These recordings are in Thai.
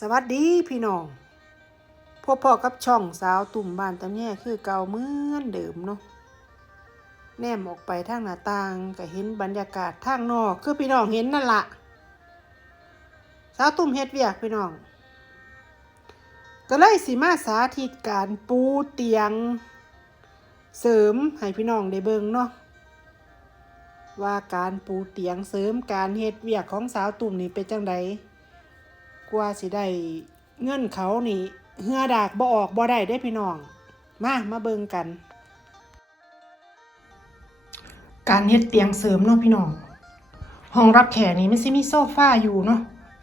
สวัสดีพี่น้องพบพ่อกับช่องสาวตุ่มบ้านตำแย่คือเก่าเหมือนเดิมเนาะแนมออกไปทางหน้าต่างก็เห็นบรรยากาศทางนอกคือพี่น้องเห็นนั่นละสาวตุ่มเฮ็ดเวียกพี่น้อง ก็เลยสิมาสาธิตการปูเตียง เสริมให้พี่น้องได้เบิ่งเนาะว่าการปูเตียงเสริมการเฮ็ดเวียกของสาวตุ่มนี่เป็นจังใด กว่าสิได้เงินเขานี่เหือดากบ่ออกบ่ได้ได้พี่น้อง มามาเบิ่งกัน การเฮ็ดเตียงเสริมเนาะพี่น้อง ห้องรับแขกนี่มันสิมีโซฟาอยู่เนาะ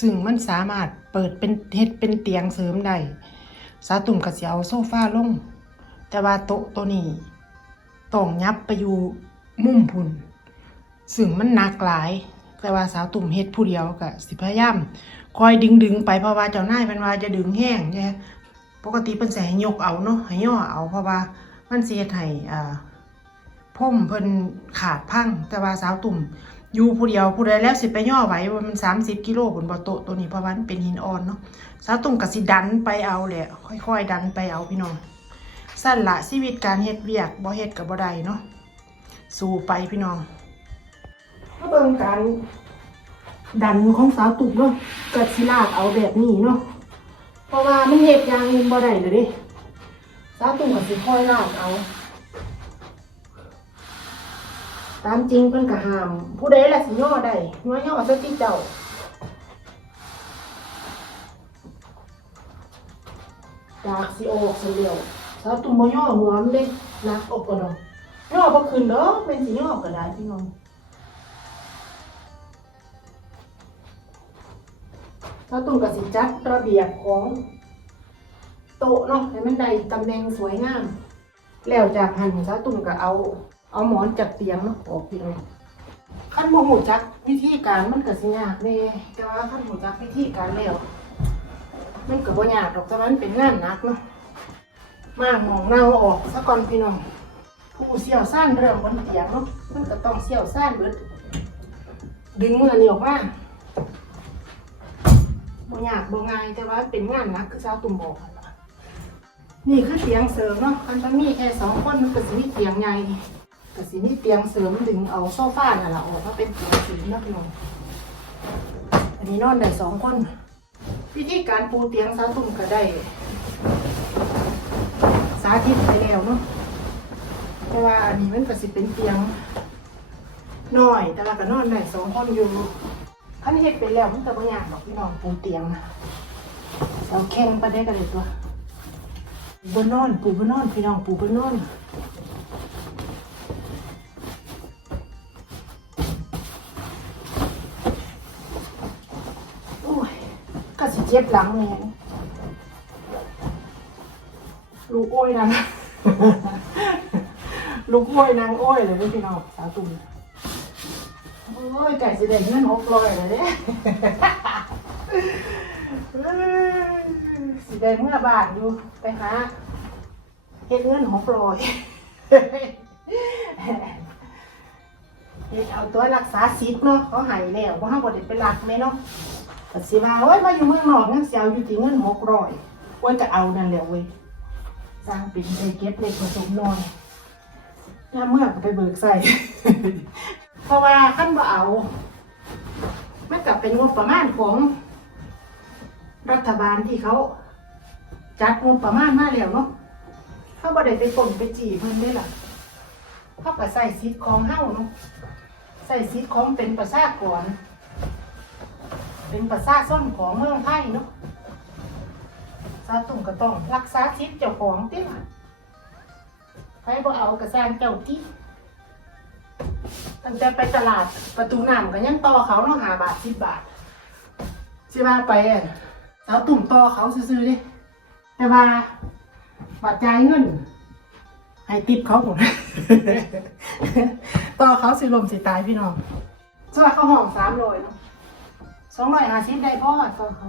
ซึ่งมันสามารถเปิดเป็นเฮ็ดเป็นเตียงเสริมได้สาตุ่มก็สิเอาโซฟาลง แต่ว่าโต๊ะตัวนี้ต้องยับไปอยู่มุมพุ่นซึ่งมันหนักหลาย แต่ว่าสาวตุ่มเฮ็ดผู้เดียวก็สิพยายามคอยดึงดึงๆไปเพราะว่าเจ้านายเป็นว่าจะดึงแห้งใช่ปกติเป็นสิให้ยกเอาเนาะให้ย่อเอาเพราะว่ามันเฮ็ดให้อ่าพ่มเพิ่นขาดพังแต่ว่าสาวตุ่มอยู่ผู้เดียวผู้ใดแล้วสิไปย่อไหวว่ามัน30กิโลบนบ่โตตัวนี้เพราะว่ามันเป็นหินอ่อนเนาะสาวตุ่มก็สิดันไปเอาแหละค่อย ๆ ดันไปเอาพี่น้องสั้นละชีวิตการเฮ็ดเวียกบ่เฮ็ดก็บ่ได้เนาะสู้ไปพี่น้อง เบิ่งการดันของสาวตุกเนาะกิดสิลากเอาแบบนี้เนาะเพราะว่ามันเห็ดยางอื่นบ่ได้เลยเดิสาวตุกก็สิค่อยลากเอา ตามจริงเพิ่นก็ห้าม ผู้ใดล่ะสิย่อได้ย่อย่อซะที่เจ้าดากสิออกสิเดียวสาวตุ่มบ่ย่อหัวมันเด้นักอกก็ดอกย่อบ่ขึ้นเดอกเป็นสิย่อก็ได้พี่น้อง ถ้าตุ่มกับสิจัดระเบียบของโต๊ะเนาะให้มันได้ตำแหน่งสวยงาม แล้วจากหันถ้าตุ่มก็เอา เอาหมอนจากเตียงเนาะออกพี่น้องขั้นโมโหจักวิธีการมันก็สิยากเน่แต่ว่าขั้นโมจักวิธีการแล้วมันก็บ่ยากหรอกแต่ว่ามันเป็นงานหนักเนาะมาหมองเนาออกซะก่อนพี่น้องผู้เสี่ยวซ่านเรื่องบนเตียงเนาะมันก็ต้องเสี่ยวซ่านเบิดดึงมือนี่ออกมา บ่ยากบ่ง่ายแต่ว่าเป็นงานหนักคือสาวตุ่มบอกหั่นล่ะนี่คือเตียงเสริมเนาะคันมันมีแค่สองคนมันก็สิมีเตียงใหญ่ก็สิมีเตียงเสริมดึงเอาโซฟานั่นล่ะออกมาเป็นเตียงเสริมเนาะพี่น้องอันนี้นอนได้สองคนวิธีการปูเตียงสาวตุ่มก็ได้ สาธิตไปแล้วเนาะแต่ว่าอันนี้มันก็สิเป็นเตียงน้อย แต่ว่าก็นอนได้สองคนอยู่ คันเฮ็ดไปแล้วมันก็บ่ยากหรอกพี่น้องปูเตียงนะเอาแข้งไปได้กันเลยตัวบนนอนปูบนนอนพี่น้องปูบนนอนโอ้ยก็สิเจ็บหลังแม่ลูกโอ้ยนางลูกโอ้ยนางโอ้ยเลยพี่น้องสาวตุ่ม ยไก่สิได้เงินหกร้อยเลยเด้เอ้ยสิได้เมื่อบาทอยู่ไปหาเฮ็ดเงินหกร้อยเฮ็ดเอาตัวรักษาสิทธิ์เนาะเขาใหายแล้วบ่ห้ามบ่ได้ไปรักแม่เนาะก็สิว่าโอ้ยมาอยู่เมืองนอกยังสิเอาอยู่ที่เงินหกร้อยโอ้ยก็เอานั่นแหละเว้ยสร้างเป็นไปเก็บเล็กผสมน้อยยามเมื่อก็ไปเบิกใส่ เพราะว่าขั้นว่เอา มันกับเป็นงบประมาณของ รัฐบาลที่เขา จัดงบประมาณมาแล้วเนาะเขาบ่ได้ไปปนไปจีบเพิ่นได้ล่ะเขาก็ใส่ซิทของเฮ้าเนาะใส่ซิทของเป็นประชากรเป็นประชาชนของเมืองไทยเนาะสาตุ่มก็ต้องรักษาสิทเจ้าของติล่ะใครบ่เอาก็สร้างเจ้าที่ ตั้งแต่ไปตลาดประตูน้ำก็ยังต่อเขาเนาะหาบาทสิบบาทสิว่าไปอะสาวตุ่มต่อเขาซื้อๆดิแต่ว่าบาดจ่ายเงิน ให้ติปเขาหมดต่อเขาสิลมสิตายพี่น้องสว่าเขาห้องสามร้อยเนาะสองร้อยห้าสิบได้พ่อต่อเขา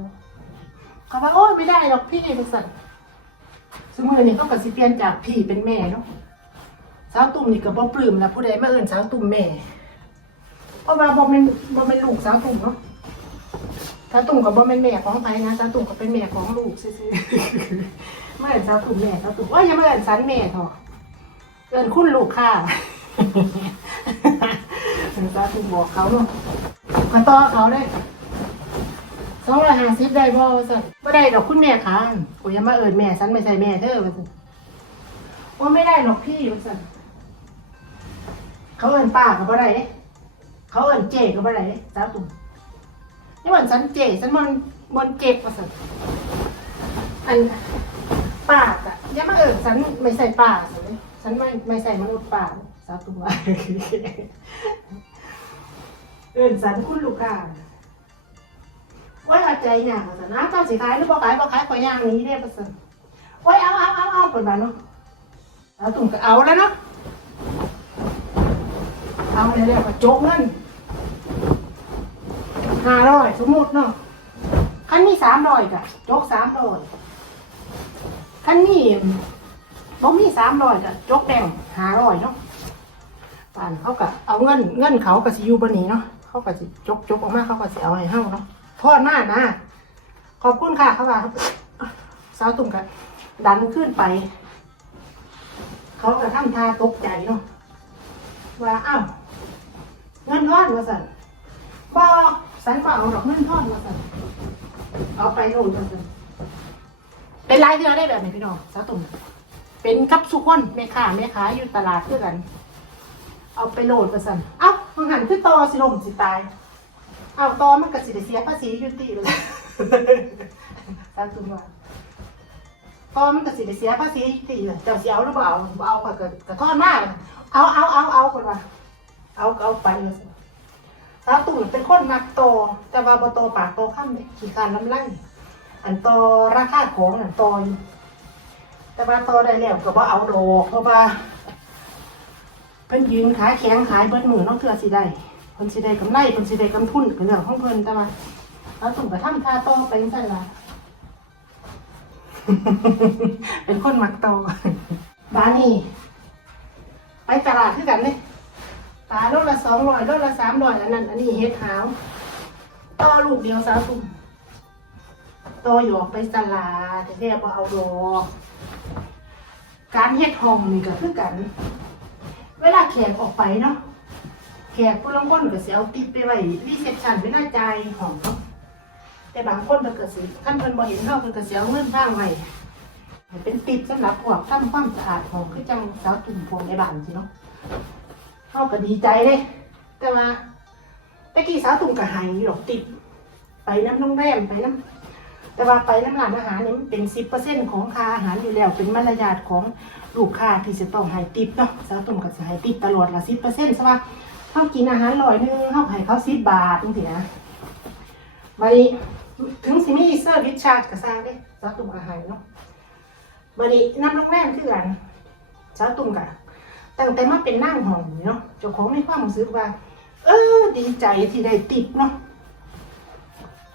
เขาว่าโอ้ยไม่ได้หรอกพี่บริษัทสมมตินี่เขาก็สิเปลี่ยนจากพี่เป็นแม่เนาะ สาวตุ่มนี่ก็บ่ปลื้มล้วผู้ใดมาเอิ้นสาวตุ่มแม่เพราะว่าบ่แม่นบ่แม่นลูกสาวตุ่มเนาะสาวตุ่มกับบ่เป็นแม่ของไผนะสาวตุ่มก็เป็นแม่ของลูกซื่อๆม่เอินสาวตุ่มแม่สาวตุ่มว่าอย่ามาเอินสันแม่เถอะเอินคุณลูกค่ะสาวตุ่มบอกเขาเนาะมาต่อเขาเลยสองร้อยห้าสิบได้บ่สั่นไม่ได้ดอกคุณแม่ค่ะโอ้ยย่ามาเอินแม่สันไม่ใช่แม่เธอว่าสั่นว่าไม่ได้หรอกพี่ว่าสั่น เขาเอินป้ากับบ่ได้เด้เขาเอินเจกับบ่ได้เด้สาวตุ่มนี่วันฉันเจฉันมันมันเจ็บมาสิอันปากอะอยังมาเอิญฉันไม่ใส่ปากเลยฉันไม่ไม่ใส่มนุษย์ปากสาวตัวเอิญฉันคุณลูกค้าโอ้ยเอาใจหยาบมาสินะตอนสิขายหรือบ่ขายบ่ขายขอย่างนี้ได้ปะสิโอ้ยเอาเอาเอาเอาคนบ้านเนาะเอาตุ่มก็เอาแล้วเนาะ เอาเลยแล้วก็จกเงินห้าร้อยสมมติเนาะคันมีสามร้อยกะจกสามร้อยคันมีบ่มีสามร้อยกะจกแบ่งห้าร้อยเนาะป่านเขากะเอาเงินเงินเขากะสิอยู่บนนี้เนาะเขากะสิจกจกออกมาเขากะสิเอาให้เฮาเนาะทอดหน้านะ ขอบคุณค่ะเขาว่าสาวตุ่มกะดันขึ้นไป เขากะทำท่าตกใจเนาะว่าอ้าว เงินทอดว่าสั่นบอสันก็เอาดอกเงินทอดมาสั่นเอาไปโหลดมาสั่นเป็นรายเดือนได้แบบไหนพี่น้องสาตุ่มเป็นกับสุกคนแม่ค้าแม่ค้าอยู่ตลาดด้วยกัน เอาไปโหลดมาสั่นเอ้ามังหันคือตอสิลมสิตาย เอาตอมันก็สิได้เสียภาษียุติเลยสาตุ่มว่าตอมันก็สิได้เสียภาษียุติเลยเจ้าเสิเอาหรือเปล่าเอาก็ก็ก็ทอดมากเอาเอาเอาเอาคนว่า เอาเอาไปเลยสาวตุ่เป็นคนมักโตแต่ว่าบ่โตปากโตข้ามเนี่ยขี้คร้านลำไส้อันโตราคาของอันโตอยู่แต่ว่าโตได้แล้วก็บ่เอาดอกเพราะว่าเพิ่นยืนขายแข็งขายเบิดมือน้องเทือสิได้เพิ่นสิได้กำไรเพิ่นสิได้กำทุนก็เรื่องของเพิ่นแต่ว่าสาวตุ่นก็ทำท่าโตไปจังซั่นล่ะเป็นคนมักโตบ้านนี้ไปตลาดคือกันเลยาโลละสองร้อยโลละสามร้อยอันนั้น อันนี้เฮ็ดหาวต่อลูกเดียวสาวตุ่มต่อหยอกไปตลาแต่แค่พอเอาดอกการเฮ็ดห้องนี่ก็คือกัน เวลาแขกออกไปเนาะแขกผู้ลางคนก็สิเอาติดไปไว้รีเซพชันเวลาจ่ายห้องเนาะแต่บางคนเพิ่นก็สิคันเพิ่นบ่เห็นเฮาเพิ่นก็สิเอาเงินทางไว้เป็นติดสำหรับพวกทำความสะอาดห้องคือจังสาวตุ่มพวงในบ้านสิเนาะ เขาก็ดีใจเลยแต่ว่าตะกี้สาวตุ่มกับหายอยู่หรอกติด ไปน้ำโรงแรมไปน้ำแต่ว่าไปน้ำร้านอาหารนี่มันเป็นสิบเปอร์เซ็นของค่าอาหารอยู่แล้วเป็นมารยาทของลูกค้าที่จะต้องใหายติปเนาะสาวตุ่มก็จะหายติปตลอดละสิบเปอร์เซ็นต์ใช่ปะเขากินอาหารร้อยหนึงเขาให้เขาสิบบาทจริงๆนะวันนี้ถึงสิมีเซอร์วิสชาร์จก็สร้างเด้สาวตุ่มอาหารเนาะวันนี้น้ำโรงแรมคือกันสาวตุ่มกับ ตั้งแต่มาเป็นนั่งห้องเนาะเจ้าของมีความรู้สึกว่า เออ ดีใจที่ได้ติดเนาะ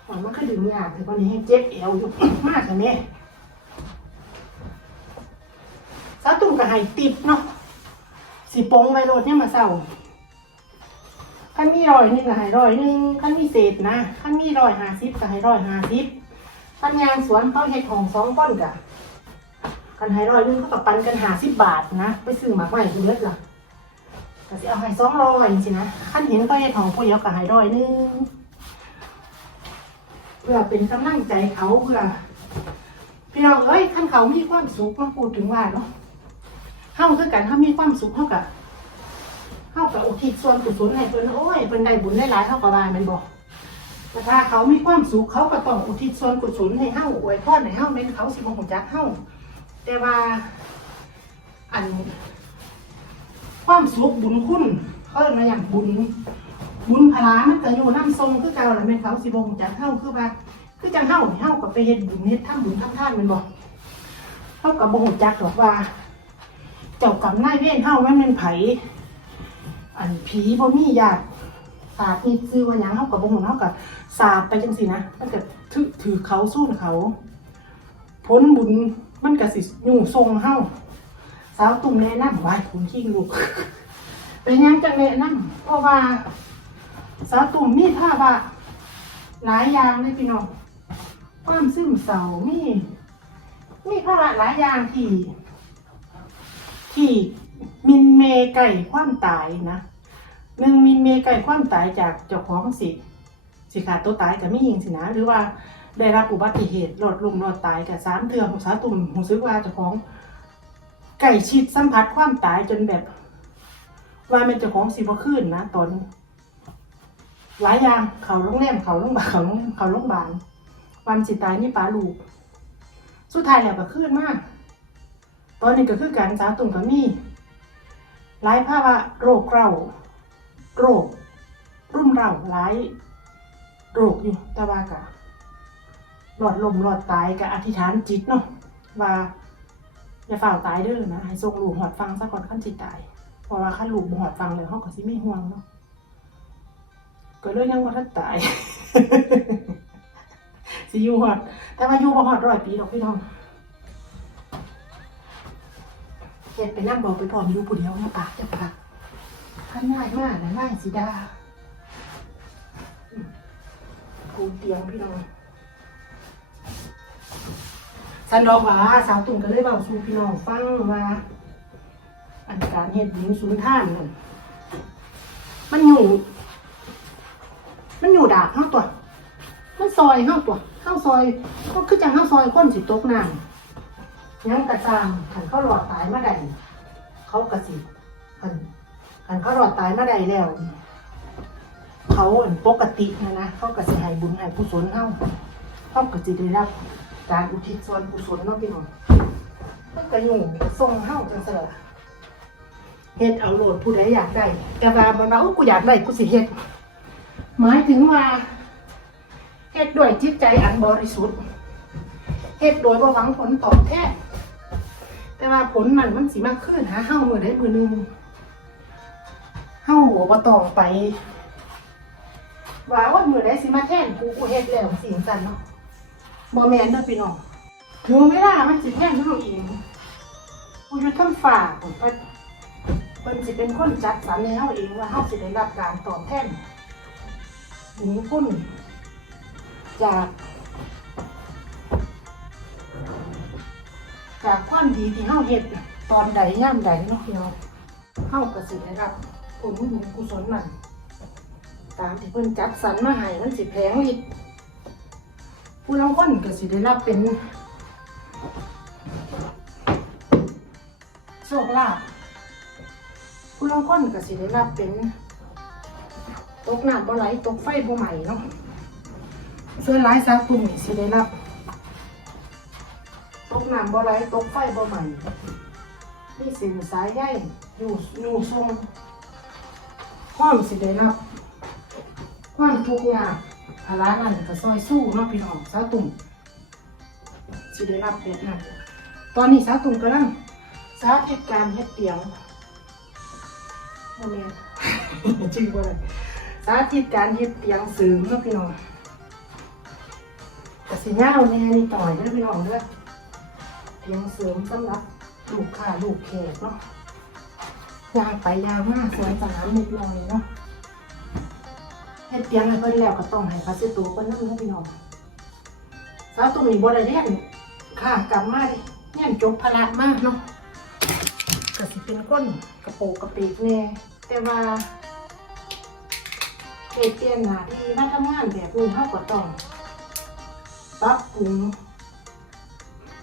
หวังมันก็ดึงยากแต่วันนี้เจ็บเอวอยู่มากค่ะแม่สาตุ่มก็ให้ติดเนาะสิปงไวโรดเนี่ยมาเศร้าขั้นมีรอยหนึงก็ให้รอยหนึงขั้นมีเศษนะขั้นมีรอยห้าสิบก็ให้รอยห้าสิบขั้นยางสวนเขาเฮ็ดของสองก้อนกะ กันให้ร้อยนึงเขากับปันกันหาสิบบาทนะ ไปซื้อหมากไม้กูเลือดล่ะก็สิเอาให้สองร้อยสินะขั้นเห็นก็เฮ็ดของผู้เดียวกับให้ร้อยนึงเพื่อเป็นกำลังใจเขาเพื่อพี่น้องเอ้ยขั้นเขามีความสุขมาพูดถึงว่าเนาะเฮาคือกันเฮามีความสุขเฮากับเฮากับอุทิศส่วนกุศลให้เพิ่นโอ้ยเพิ่นได้บุญได้หลายเฮาก็ว่าแมันบอกแต่ถ้าเขามีความสุขเขาก็ต้องอุทิศส่วนกุศลให้เฮาอวยพรให้เฮาแม่นเขาสิบ่ฮู้จักเฮา แต่ว่า อัน ความสุขบุญคุณเขาเรียกมาอย่างบุญ บุญพลามันก็อยู่น้ำทรงคือเก่าแหละแม่เขาสิบงจากเฮาคือว่า คือจังเฮานี่าก็ไปเฮ็ดบุญเฮ็ดทำบุญทำทานมันบอกเฮาก็บ่ฮู้จักหรอกว่า เจ้ากรรมนายเวรเฮามันเป็นไผอันผีบ่มีญาติศาสตร์นี่ซื้อว่าหยังเฮาก็บ่ฮู้เฮาก็ศาสตร์ไปจังซี่นะมันก็ถือถือเขาสู้เขาผลบุญ มันก็สิอยู่ทรงเฮาสาวตุ่มแนะนำไว้คุณขี้ลูกเป็นยังจังแนะนำเพราะว่า สาวตุ่มมีท่าว่าหลายอย่างเลยพี่น้องความซึมเศร้ามีมีภาระหลายอย่างที่ ที่มินเมไก่ความตายนะหนึ่งมินเมไก่ความตายจากเจ้าของสิสิขาดตัวตายกับไม่ยิงสินะหรือว่า ได้รับอุบัติเหตุหลอดลุมหลอดตายกับสามเทือของสาตุ่มหูซึกว่าเจ้าของไก่ชิดสัมผัสความตายจนแบบ ว่าเป็นเจ้าของสิบขึ้นนะตอนหลายอย่างเขาโรงแรมเขาโรงพยาบาลเขาโรงแรมเขาโรงพยาบาลวันสิตายนี่ป้าลูก สุดท้ายแล้วก็ขึ้นมาก ตอนนี้ก็คือการสาวตุ่มกับมีหลายภาวะโรคเร่าโรครุ่มเร่าหลายโรคอยู่แต่ว่ากะ หลอดลมหลอดตายกับอธิษฐานจิตเนาะว่าอย่าฝ่าตายเด้อนะให้ทรงหลูกหอดฟังซะก่อนขั้นสิตตายเพราะว่าขั้นหลูกบ่หอดฟังเลยเขาก็สิไม่ห่วงเนาะก็เลยยังว่าท่านตายสิอยู่หอด แต่ว่าอยู่บ่หอดร้อยปีหรอกพี่น้องเฮ็ดไปนั่งบอกไปพร้อมอยู่ผู้เดียวนะปากจะปากขันง่ายมากนะง่ายสิดากูเตียงพี่น้อง สันดอกว่าสาวตุ่มก็เลยเบาสู่พี่น้องฟังว่า อันการเฮ็ดหญิงสูนท่านนั่นมันอยู่ มันอยู่ดาบเฮาตัว มันซอยเฮาตัวเฮาซอย ก็คือจังเฮาซอยคนสิตกน้ำยังกระซังขันเขาหลอดตายมาได้เขากระสิขันขันเขาหลอดตายมาได้แล้วเขาอันปกตินะนะเขาก็สิให้บุญให้กุศลเฮาเขาก็สิได้รับ การอุทิศส่วนกุศลเนาะพี่น้องเพิ่นก็อยู่ส่งเฮาจังซี่ล่ะเฮ็ดเอาโหลดผู้ใดอยากได้ แต่ว่ามันว่าอุ๊ยกูอยากได้กูสิเฮ็ดหมายถึงว่าเฮ็ดด้วยจิตใจอันบริสุทธิ์เฮ็ดโดยบ่หวังผลตอบแทนแต่ว่าผลมันมันสิมาขึ้นหาเฮามื้อใดมื้อหนึงเฮาบ่ต้องไปว่าว่ามื้อใดสิมาแทนกูกูเฮ็ดแล้วสิจังซั่นเนาะ บ่แม่นเด้อพี่น้องถึงเวลามันสิแทนตัวเองกูอยู่ทำฝากเพิ่นเพิ่นสิเป็นคนจัดสรรให้เฮาเองว่าเฮาสิได้รับการตอบแทนหนีพุ่นจาก จากความดีที่เฮาเฮ็ดน่ะตอนใดย่ามใดเนาะพี่น้องเฮาก็สิได้รับผลบุญกุศลมันตามที่เพิ่นจัดสรรมาให้มันสิแพงอีก ผู้ลางคนก็สิได้รับเป็นโชคลาภผู้ลางคนก็สิได้รับเป็นตกน้ำบ่ไหลตกไฟบ่ไหม้เนาะส่วนหลายสาวตุ่มนี่สิได้รับตกน้ำบ่ไหลตกไฟบ่ไหม้นี่สินสายใยอยู่อยู่ทรงความสิได้รับความทุกข์ยาก ภาระนั่นก็ซอยสู้เนาะพี่น้องสาวตุ่มสิได้รับแบบนั้นตอนนี้สาวตุ่มกำลังสาธิตการเฮ็ดเตียงบ่แม่นจริงบ่ได้สาธิตการเฮ็ดเตียงเสริมเนาะพี่น้องแต่สิยาวแน่นี่ต่อยเด้อพี่น้องเด้อเตียงเสริมสำหรับลูกค้าลูกแขกเนาะยางไปยาวมากสวนสนามนิดหน่อยเนาะ เฮ็ดเตียงให้เพิ่นแล้วก็ต้องให้พัสดุเพิ่นนำเนาะพี่น้องสาวตรงนี้บ่ได้เรียนค่ะกลับมาดิเรียนจบพละมากเนาะก็สิเป็นก้นกระโปรงกระปีกแน่แต่ว่าเปลี่ยนเปลี่ยนหน้าที่มาทำงานแบบนี้เขาก็ต้องปรับปรุง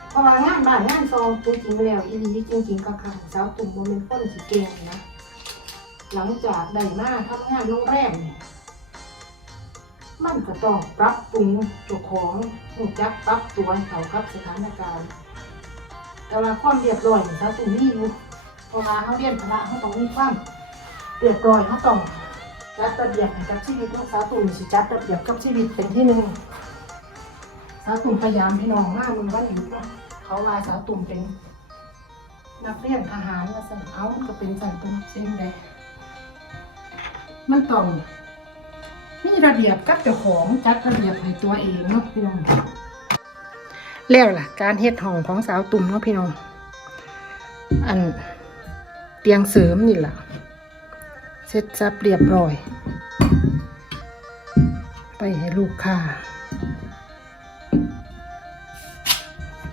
เพราะว่างานบ้านงานซองจริงๆแล้วอีหลีจริงๆก็ค่ะสาวตุ่มโมเมนต้นสิเก่งนะหลังจากได้มาทำงานโรงแรมนี่ มันก็ต้องปรับปรุงเจ้าของรู้จักปรับตัวให้เขากับสถานการณ์ แต่ว่าความเรียบร้อยนี่สาตุ่มมีอยู่เพราะว่าเขาเรียนพละเขาต้องมีความเรียบร้อยเขาต้องจัดระเบียบกับชีวิตของสาวตุ่มสิจัดระเบียบกับชีวิตเป็นที่หนึ่งสาวตุ่มพยายามพี่น้องมากมึงวันหยุดเนาะเขาว่าสาวตุ่มเป็นนักเรียนทหารมาสั่นเอาก็เป็นสั่นตุ่มเช่นใดมันต้อง มีระเบียบกับเจ้าของจัดระเบียบให้ตัวเองเนาะพี่น้องแล้วล่ะ การเฮ็ดห้องของสาวตุ่มเนาะพี่น้องอันเตียงเสริมนี่ล่ะเสร็จสับเรียบร้อย ไปให้ลูกค้า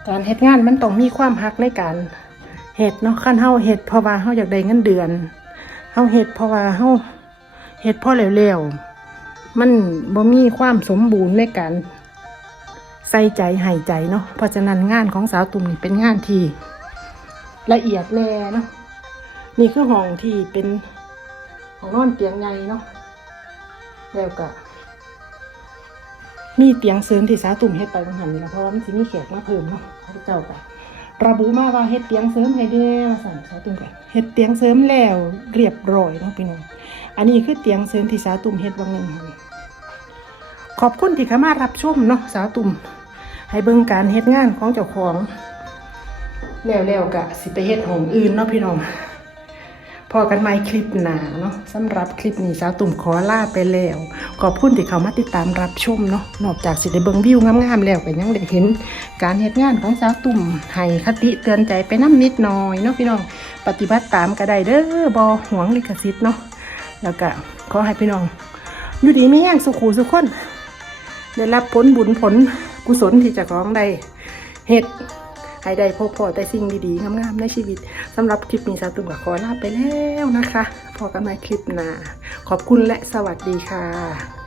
การเฮ็ดงานมันต้องมีความฮักในการเฮ็ดเนาะคันเฮาเฮ็ดเพราะว่าเฮาอยากได้เงินเดือนเฮาเฮ็ดเพราะว่าเฮาเฮ็ดพอแล้วๆ มันบ่มีความสมบูรณ์ในการใส่ใจให้ใจเนาะเพราะฉะนั้นงานของสาวตุ่มนี่เป็นงานที่ละเอียดแน่เนาะนี่คือห้องที่เป็นห้องนอนเตียงใหญ่เนาะแล้วก็มีเตียงเสริมที่สาวตุ่มเฮ็ดไปบางหันนี่ละเพราะว่ามันสิมีแขกมาเพิ่มเนาะพระเจ้าก็ระบุมาว่าเฮ็ดเตียงเสริมให้เด้อว่าสั่นสาวตุ่มก็เฮ็ดเตียงเสริมแล้วเรียบร้อยเนาะพี่น้อง อันนี้คือเตียงเสริมที่สาตุ่มเฮ็ดบางหนึงหั่นขอบคุณที่เข้ามารับชมเนาะสาตุ่มให้เบิ่งการเฮ็ดงานของเจ้าของแล้วๆก็สิไปเฮ็ดหองอื่นเนาะพี่น้องพอกันใหม่คลิปหนาเนาะสำหรับคลิปนี้สาวตุ่มขอลาไปแล้วขอบคุณที่เขามาติดตามรับชมเนาะนอกจากสิได้เบิ่งวิวงามๆแล้วก็ยังได้เห็น การเหตุงานของสาวตุ่มให้คติเตือนใจไปน้ำนิดหน่อยเนาะพี่น้องปฏิบัติตามก็ได้เด้อบอหวงลิขสิทธิ์เนาะ แล้วก็ขอให้พี่น้องอยู่ดีไม่แห้งสุขูสุขคน ได้รับผลบุญผลกุศลที่จะร้าของได้เหตุให้ได้พบพอแต่สิ่งดีๆงามๆในชีวิตสำหรับคลิปนี้สาวตุ่มก็ขอลาไปแล้วนะคะ พอกันใหม่คลิปหน้าขอบคุณและสวัสดีค่ะ